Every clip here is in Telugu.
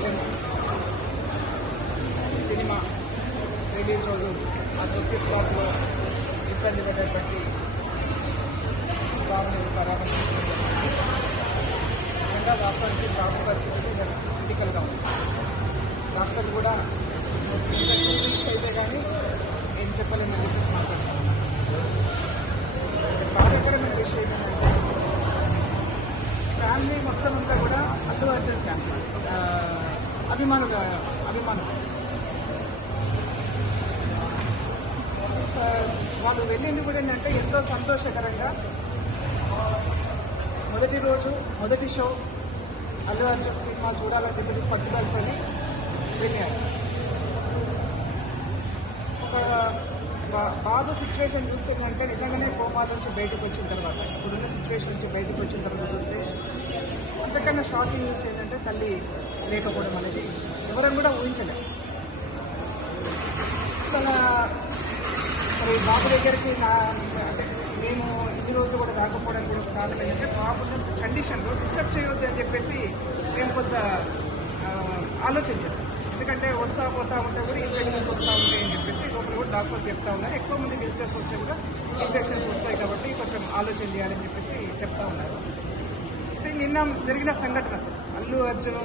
అర్జున్ సినిమా రిలీజ్ రోజు ఆ తొక్కి స్పాట్లో ఇబ్బంది పడేటువంటి బాబుని పరామర్శించడం రాష్ట్రానికి బాబు పరిస్థితి క్రిటికల్గా ఉంది. రాష్ట్రం కూడా అయితే కానీ ఏం చెప్పలేమని చెప్పేసి మాట్లాడుతున్నాను బాధాకరమైన విషయం ఏంటంటే ఫ్యామిలీ మొత్తం అంతా కూడా అల్లు అర్జున్ ఫ్యామిలీ అభిమానులు అభిమానులు. వాళ్ళు వెళ్ళింది కూడా ఏంటంటే ఎంతో సంతోషకరంగా. మొదటి రోజు మొదటి షో. అల్లు అర్జున్ సినిమా చూడాలని చెప్పి పట్టుదలపడి వెళ్ళారు ఒక బా- బాధ సిచ్యువేషన్ చూస్తుందంటే నిజంగానే కోమా నుంచి బయటకు వచ్చిన తర్వాత ఇప్పుడున్న సిచ్యువేషన్ నుంచి బయటకు వచ్చిన తర్వాత చూస్తే అంతకన్నా షాకింగ్ న్యూస్ ఏంటంటే తల్లి లేకపోవడం అనేది. ఎవరైనా కూడా ఊహించలేదు తన మరి బాబు దగ్గరికి నా మేము ఇన్ని రోజులు కూడా రాకపోవడానికి కూడా కారణం ఏంటంటే బాబు కండిషన్లో డిస్టర్బ్ చేయవద్దు అని చెప్పేసి మేము కొంత ఆలోచన చేస్తాం ఎందుకంటే వస్తా పోతా ఉంటే కూడా ఇన్ఫెక్షన్స్ వస్తూ ఉంటే అని చెప్పేసి లోపల కూడా డాక్టర్స్ చెప్తా ఉన్నారు. ఎక్కువ మంది విజిటర్స్ వస్తే కూడా ఇన్ఫెక్షన్స్ వస్తాయి కాబట్టి కొంచెం ఆలోచన చేయాలని చెప్పేసి చెప్తా ఉన్నారు. అయితే నిన్న జరిగిన సంఘటన అల్లు అర్జున్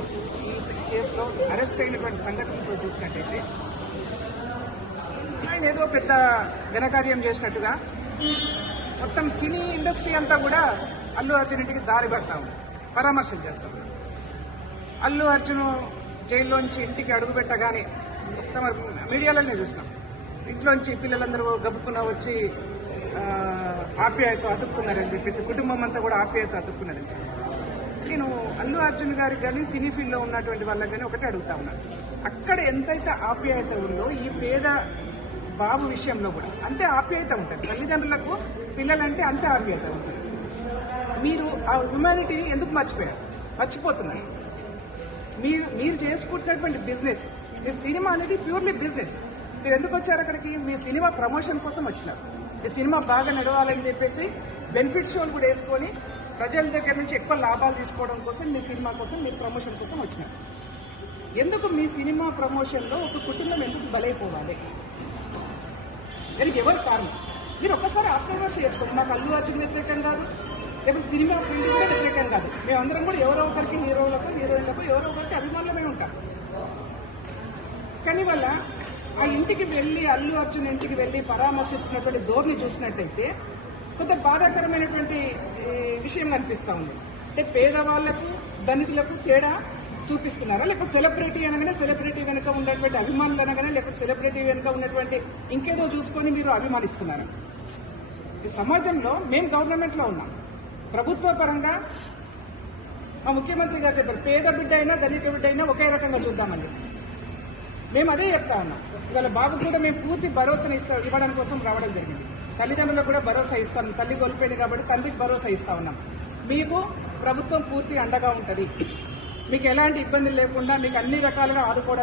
ఈ కేసులో అరెస్ట్ అయినటువంటి సంఘటనతో చూసినట్టయితే ఆయన ఏదో పెద్ద ఘనకార్యం చేసినట్టుగా మొత్తం సినీ ఇండస్ట్రీ అంతా కూడా అల్లు అర్జున్ ఇంటికి దారి పడతా ఉంది పరామర్శలు చేస్తాం అల్లు అర్జున్ జైల్లోంచి ఇంటికి అడుగు పెట్టగానే మొత్తం మీడియాలోనే చూసినాం. ఇంట్లోంచి పిల్లలందరూ గబుక్కున వచ్చి ఆప్యాయతో ఆప్యాయత అతుక్కున్నారని చెప్పేసి కుటుంబం అంతా కూడా ఆప్యాయత అతుక్కున్నారని చెప్పేసి. నేను అల్లు అర్జున్ గారికి కానీ సినీ ఫీల్డ్లో ఉన్నటువంటి వాళ్ళకి కానీ ఒకటే అడుగుతా ఉన్నాను అక్కడ ఎంతైతే ఆప్యాయత ఉందో ఈ పేద బాబు విషయంలో కూడా అంతే ఆప్యాయత ఉంటుంది. తల్లిదండ్రులకు పిల్లలంటే అంతే ఆప్యాయత ఉంటుంది. మీరు ఆ హ్యుమానిటీని ఎందుకు మర్చిపోయారు? మర్చిపోతున్నారు. మీరు మీరు చేసుకుంటున్నటువంటి బిజినెస్ సినిమా అనేది ప్యూర్లీ బిజినెస్ మీరు ఎందుకు వచ్చారు అక్కడికి? మీ సినిమా ప్రమోషన్ కోసం వచ్చినారు. మీ సినిమా బాగా నడవాలని చెప్పేసి బెనిఫిట్ షోలు కూడా వేసుకొని ప్రజల దగ్గర నుంచి ఎక్కువ లాభాలు తీసుకోవడం కోసం మీ సినిమా కోసం మీ ప్రమోషన్ కోసం వచ్చినారు. ఎందుకు మీ సినిమా ప్రమోషన్లో ఒక కుటుంబం ఎందుకు బలైపోవాలి? దానికి ఎవరు కారణం? మీరు ఒక్కసారి ఆత్మవిమర్శ చేసుకోండి. నాకు అల్లు అర్జున్ వ్యతిరేకం కాదు లేకపోతే సినిమా ఫీల్డ్ కూడా వ్యతిరేకం కాదు. మేమందరం కూడా ఎవరో ఒకరికి హీరోలకు హీరోయిన్లకు ఎవరో ఒకరికి అభిమానులమే ఉంటాం. కానీ వల్ల ఆ ఇంటికి వెళ్ళి అల్లు అర్జున్ ఇంటికి వెళ్ళి పరామర్శిస్తున్నటువంటి ధోరణి చూసినట్టయితే కొంత బాధాకరమైనటువంటి విషయం కనిపిస్తూ ఉంది. అంటే పేదవాళ్ళకు ధనికులకు తేడా చూపిస్తున్నారా? లేక సెలబ్రిటీ అనగానే సెలబ్రిటీ వెనుక ఉన్నటువంటి అభిమానులు అనగానే లేకపోతే సెలబ్రిటీ వెనుక ఉన్నటువంటి ఇంకేదో చూసుకొని మీరు అభిమానిస్తున్నారు? ఈ సమాజంలో మేము గవర్నమెంట్లో ఉన్నాం. ప్రభుత్వ పరంగా మా ముఖ్యమంత్రి గారు చెప్పారు పేద బిడ్డ అయినా దళిత బిడ్డ అయినా ఒకే రకంగా చూద్దామని చెప్పేసి. మేము అదే చెప్తా ఉన్నాం. ఇవాళ బాబు కూడా మేము పూర్తి భరోసాని ఇస్తా ఇవ్వడం కోసం రావడం జరిగింది. తల్లిదండ్రులకు కూడా భరోసా ఇస్తాం. తల్లి కోల్పోయింది కాబట్టి తండ్రికి భరోసా ఇస్తా ఉన్నాం. మీకు ప్రభుత్వం పూర్తి అండగా ఉంటుంది. మీకు ఎలాంటి ఇబ్బందులు లేకుండా మీకు అన్ని రకాలుగా ఆదుకోవడానికి